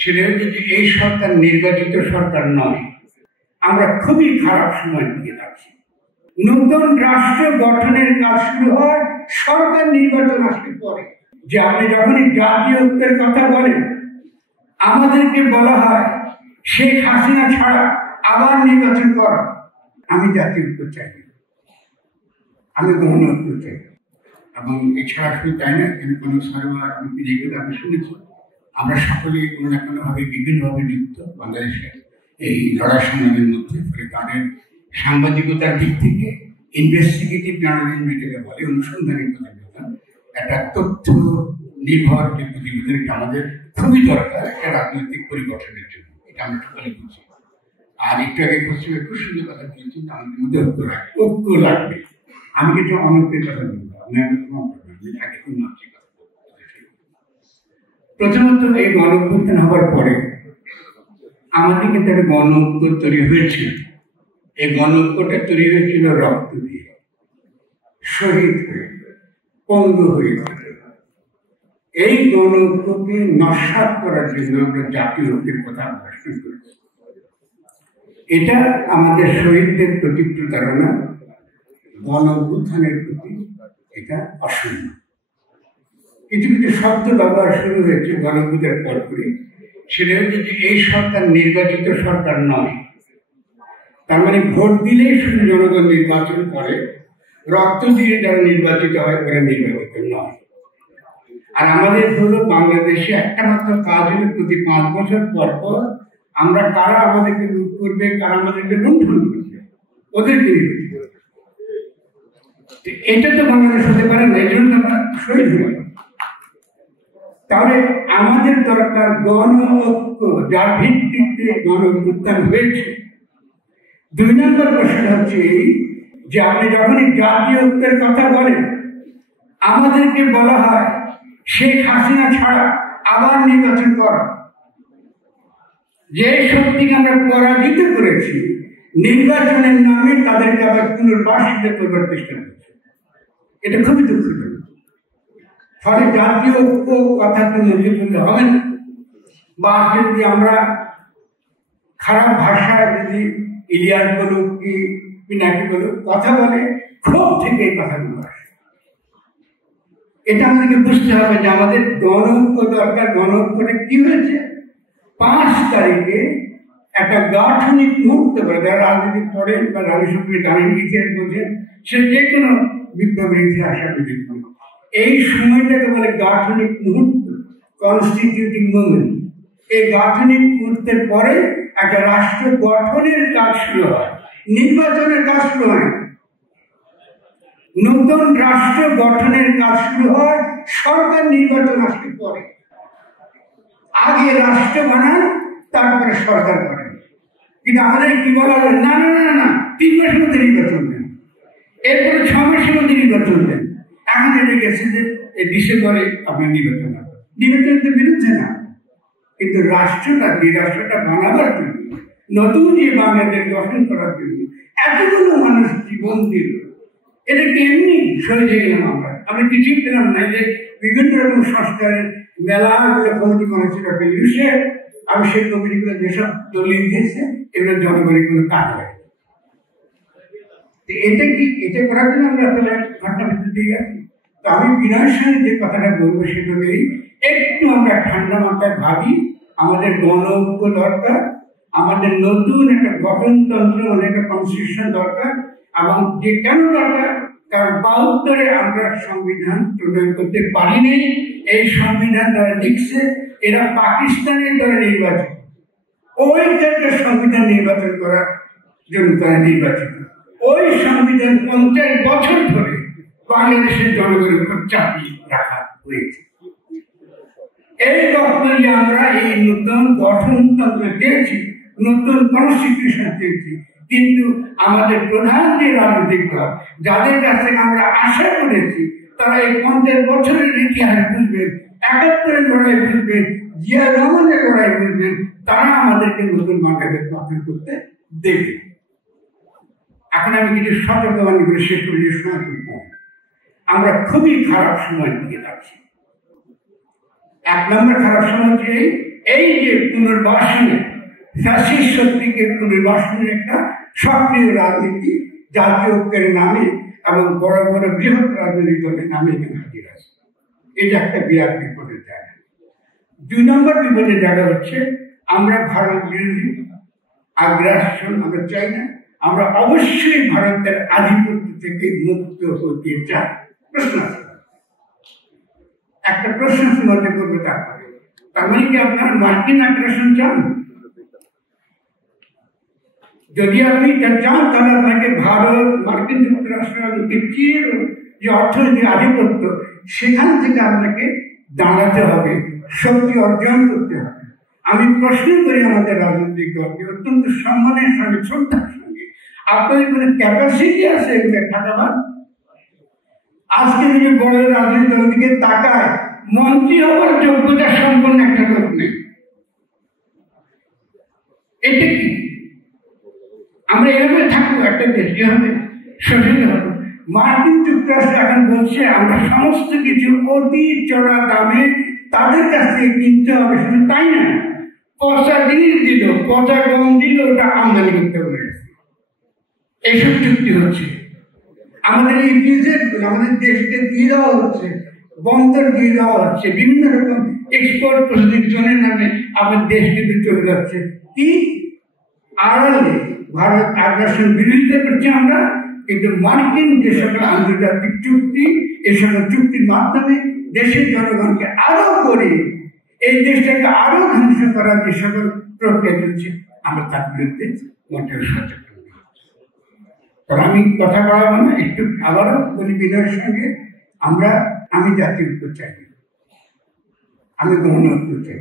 সেটা হচ্ছে যে এই সরকার নির্বাচিত সরকার নয়, আমরা খুবই খারাপ সময় দিকে যাচ্ছি। নতুন রাষ্ট্র গঠনের কাজ শুরু হয় সরকার নির্বাচন আসলে পরে। যে আপনি যখনই জাতীয় ঐক্যের কথা বলেন, আমাদেরকে বলা হয় শেখ হাসিনা ছাড়া আবার নির্বাচন করা। আমি জাতীয় ঐক্য চাই, আমি গণ ঐক্য চাই। এবং এছাড়া শুধু তাই না, কোনো সার্ভার আমি শুনেছি আমরা সকলেই কোনো না কোনোভাবে বিভিন্নভাবে যুক্ত বাংলাদেশের এই লড়াই সংগ্রামের মধ্যে। ফলে তাদের সাংবাদিকতার দিক থেকে ইনভেস্টিগেটিভ জার্নালিজম যেটাকে বলে, অনুসন্ধানের প্রতিবেদন, একটা তথ্য নির্ভর যে প্রতিবেদন, এটা আমাদের খুবই দরকার একটা রাজনৈতিক পরিবর্তনের জন্য। এটা আমরা সকলে বুঝি। আর একটু আগে পশ্চিমে খুব সুন্দর কথা বলেছি, আমাদের মধ্যে ঐক্য লাগবে। আমি কিন্তু অনৈক্যের কথা বলবো, আগে কোন মাতৃ কথা বলবো। প্রথমত এই গণ অভ্যুত্থান হওয়ার পরে আমাদের কিন্তু একটা গণ ঐক্য তৈরি হয়েছিল। এই গণ ঐক্যটা তৈরি হয়েছিল রক্ত দিয়ে, শহীদ হয়ে, পঙ্গু হয়ে। এই গণ ঐক্যকে নস্যাৎ করার জন্য আমরা জাতীয় ঐক্যের কথা আমরা শুরু করেছি। এটা আমাদের শহীদদের প্রতি প্রতারণা, গণ অভ্যুত্থানের প্রতি এটা অসম্মান। কিছু কিছু শব্দ ব্যবহার শুরু হয়েছে গণ অভ্যুত্থানের পরপরই। সেটা হচ্ছে যে এই সরকার নির্বাচিত সরকার নয়। তার মানে ভোট দিলেই শুধু জনগণ নির্বাচন করে, রক্ত দিয়ে যারা নির্বাচিত হয় তারা নির্বাচিত নয়। আর আমাদের হলো বাংলাদেশে একটা মাত্র কাজ হলো প্রতি 5 বছর পর পর আমরা কারা আমাদেরকে লুট করবে, কারা আমাদেরকে লুণ্ঠন করবে, ওদেরকে নির্বাচিত করবে। এটা তো বাংলাদেশ হতে পারে না, এই জন্য আমরা শহীদ হয়ে। তাহলে আমাদের দরকার গণ ঐক্য, যার ভিত্তিতে গণ অভ্যুত্থান হয়েছে। 2 নম্বর প্রশ্ন হচ্ছে এই যে আপনি যখনই জাতীয় ঐক্যের কথা বলেন, আমাদেরকে বলা হয় শেখ হাসিনা ছাড়া আবার নির্বাচন করা। যে শক্তিকে আমরা পরাজিত করেছি, নির্বাচনের নামে তাদেরকে আবার পুনর্বাসিত করবার চেষ্টা করছে। এটা খুবই দুঃখজনক। ফলে জাতীয় ঐক্য কথা তো মনে করলে হবে না। বা যদি আমরা খারাপ ভাষায় যদি ইলিয়াস বলুক কি পিনাকি বলুক কথা বলে, ক্ষোভ থেকে এই কথাগুলো আসে। এটা আমাদেরকে বুঝতে হবে যে আমাদের গণ ঐক্য দরকার। গণ ঐক্যটা কি হয়েছে? 5 তারিখে একটা গাঠনিক মুহূর্ত করে, যারা রাজনীতি পড়েন বা রাজনীতি সম্পর্কে জানেন, ইতিহাস বোঝেন, সে যে কোনো বিপ্লবের ইতিহাস দেখবেন। এই সময়টাকে বলে গাঠনিক মুহূর্ত, কনস্টিটিউটিং মুভমেন্ট। এই গাঠনিক মুহূর্তের পরে একটা রাষ্ট্র গঠনের কাজ শুরু হয়, নির্বাচনের কাজ শুরু হয়। নতুন রাষ্ট্র গঠনের কাজ শুরু হয় সরকার নির্বাচন আসলে পরে। আগে রাষ্ট্র বানান, তারপরে সরকার বানান। কিন্তু আমাদের কি বলা হয়, না না না না 3 মাসের মধ্যে নির্বাচন দেন, এরপরে 6 মাসের মধ্যে নির্বাচন দেন। এখন এটা গেছে যে ডিসেম্বরে আপনার নির্বাচন হবে। নির্বাচনের বিরুদ্ধে না, কিন্তু রাষ্ট্রটা বানাবার জন্য, নতুন যে বাংলাদেশ গঠন করার জন্য এতগুলো মানুষ জীবন দিল। এটা কি এমনি শহীদ হয়ে গেলাম আমরা? আমরা কিছুই পেলাম না। যে বিভিন্ন রকম সংস্কারের মেলাগুলো কমিটি করেছিল ইউসে, আমি সেই কমিটিগুলো যেসব দলিল দিয়েছে এগুলো জনগণের কোনো কাজ হয়। এটা কি, এটা করার জন্য আমরা ঘটনা ভিতরে দিয়ে গেছি। তো আমি বিনয়ের সঙ্গে যে কথাটা বলবো সেটা নেই, একটু আমরা ঠান্ডা মাথায় ভাবি। আমাদের গণ ঐক্য দরকার, আমাদের নতুন একটা গঠনতন্ত্র, একটা কনস্টিটিউশন দরকার। এবং যে কেন দরকার, কারণ 72-এ আমরা সংবিধান প্রণয়ন করতে পারিনি। এই সংবিধান তারা লিখছে, এরা পাকিস্তানের দ্বারা নির্বাচিত। ওই জায়গায় সংবিধান নির্বাচন করার জন্য তারা নির্বাচিত। ওই সংবিধান 50 বছর ধরে বাংলাদেশের জনগণের উপর চাপিয়ে রাখা হয়েছে। এই লক্ষ্যে আমরা এই নতুন গঠনতন্ত্র চেয়েছি, নতুন কনস্টিটিউশন চেয়েছি। কিন্তু আমাদের প্রধান যে রাজনৈতিক দল, যাদের কাছ থেকে আমরা আশা করেছি তারা এই 50 বছরের ইতিহাস বুঝবেন, 71-এর লড়াই বুঝবেন, জিয়া রহমানের লড়াই বুঝবেন, তারা আমাদেরকে নতুন বাংলাদেশ গঠন করতে দেবে। এখন আমি কিছু সতর্কবাণী করে শেষ করে যে সময় আমরা খুবই খারাপ সময় দিকে যাচ্ছি। 1 নম্বর খারাপ সময় হচ্ছে এই যে পুনর্বাসনের ফ্যাসিস্ট শক্তিকে পুনর্বাসনের একটা সক্রিয় রাজনীতি জাতীয় ঐক্যের নামে এবং বড় বড় বৃহৎ রাজনৈতিক দলের নামে এখানে হাজির আছে। এটা একটা বিরাট বিপদের জায়গা। 2 নম্বর বিপদের জায়গা হচ্ছে আমরা ভারত বিরোধী আগ্রাসন আমরা চাই না। আমরা অবশ্যই ভারতের আধিপত্য থেকে মুক্ত হতে চাই। প্রশ্ন আছে, একটা প্রশ্ন মনে করবে তারপরে, তার মানে কি আপনারা মার্কিন আগ্রাসন চান? যদি আপনি এটা চান তাহলে আপনাকে ভারত, মার্কিন যুক্তরাষ্ট্র চীনের যে অর্থনৈতিক আধিপত্য সেখান থেকে আপনাকে দাঁড়াতে হবে, শক্তি অর্জন করতে হবে। আমি প্রশ্ন করি আমাদের রাজনৈতিক দলকে অত্যন্ত সম্মানের সঙ্গে, শ্রদ্ধার সঙ্গে, আপনাদের কোনো ক্যাপাসিটি আছে এগুলো ঠেকাবার? আজকে যদি বড় রাজনৈতিক দল দিকে তাকায়, মন্ত্রী হওয়ার যোগ্যতা সম্পন্ন একটা লোক নেই। এটা কি? আমরা এভাবে থাকবো, একটা দেশ এভাবে শোষিত হবো। মার্কিন যুক্তরাষ্ট্র এখন বলছে আমরা সমস্ত কিছু অতি চড়া দামে তাদের কাছ থেকে কিনতে হবে। শুধু তাই না, পচা জিনিস দিল, পচা গম দিল, ওটা আমদানি করতে হবে। এইসব চুক্তি হচ্ছে। আমাদের এই বিজনেস আমাদের দেশকে দিয়ে দেওয়া হচ্ছে, বন্দর দিয়ে দেওয়া হচ্ছে, বিভিন্ন রকম এক্সপোর্ট প্রসেসিং জোনের নামে আমাদের দেশ কিন্তু চলে যাচ্ছে। কি আড়ালে ভারত আগ্রাসন বিরোধিতা করছি আমরা, কিন্তু মার্কিন যে সকল আন্তর্জাতিক চুক্তি, এই সকল চুক্তির মাধ্যমে দেশের জনগণকে আরো করে এই দেশটাকে আরো ধ্বংস করার যে সকল প্রক্রিয়া চলছে, আমরা তার বিরুদ্ধে মোটেও সচেতন। আমি কথা বলাবো না, একটু আবারও বলি বিনয়ের সঙ্গে, আমি জাতীয় ঐক্য চাই, আমি গণঐক্য চাই।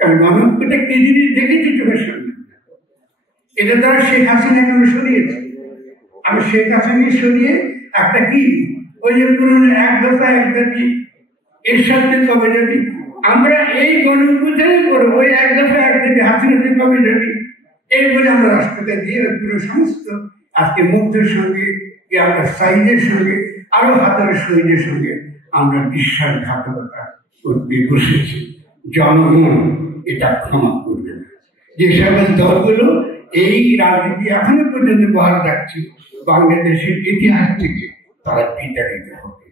কারণ গণঐক্যটা কি জিনিস দেখেছি চোখের সামনে। এটা দ্বারা শেখ হাসিনাকে আমি সরিয়েছি। আমি শেখ হাসিনা সরিয়ে একটা কি ওই যে পুরনো এক দফা এক দাবি, এর সাথে কবে যাবি, আমরা এই গণঅভ্যুত্থান করবো, ওই এক দফা এক দাবি, হাসিনাতে কবে যাবি, এই বলে আমরা রাষ্ট্রকে দিয়ে পুরো সমস্ত আজকে মুক্তের সঙ্গে, আমরা সাইদের সঙ্গে, আরো হাতের শহীদের সঙ্গে আমরা বিশ্বাসঘাতকতা করতে বসেছি। জনগণ এটা ক্ষমা করবে না। যে সকল দলগুলো এই রাজনীতি এখনো পর্যন্ত বহাল রাখছে, বাংলাদেশের ইতিহাস থেকে তারা বিতাড়িত হবে।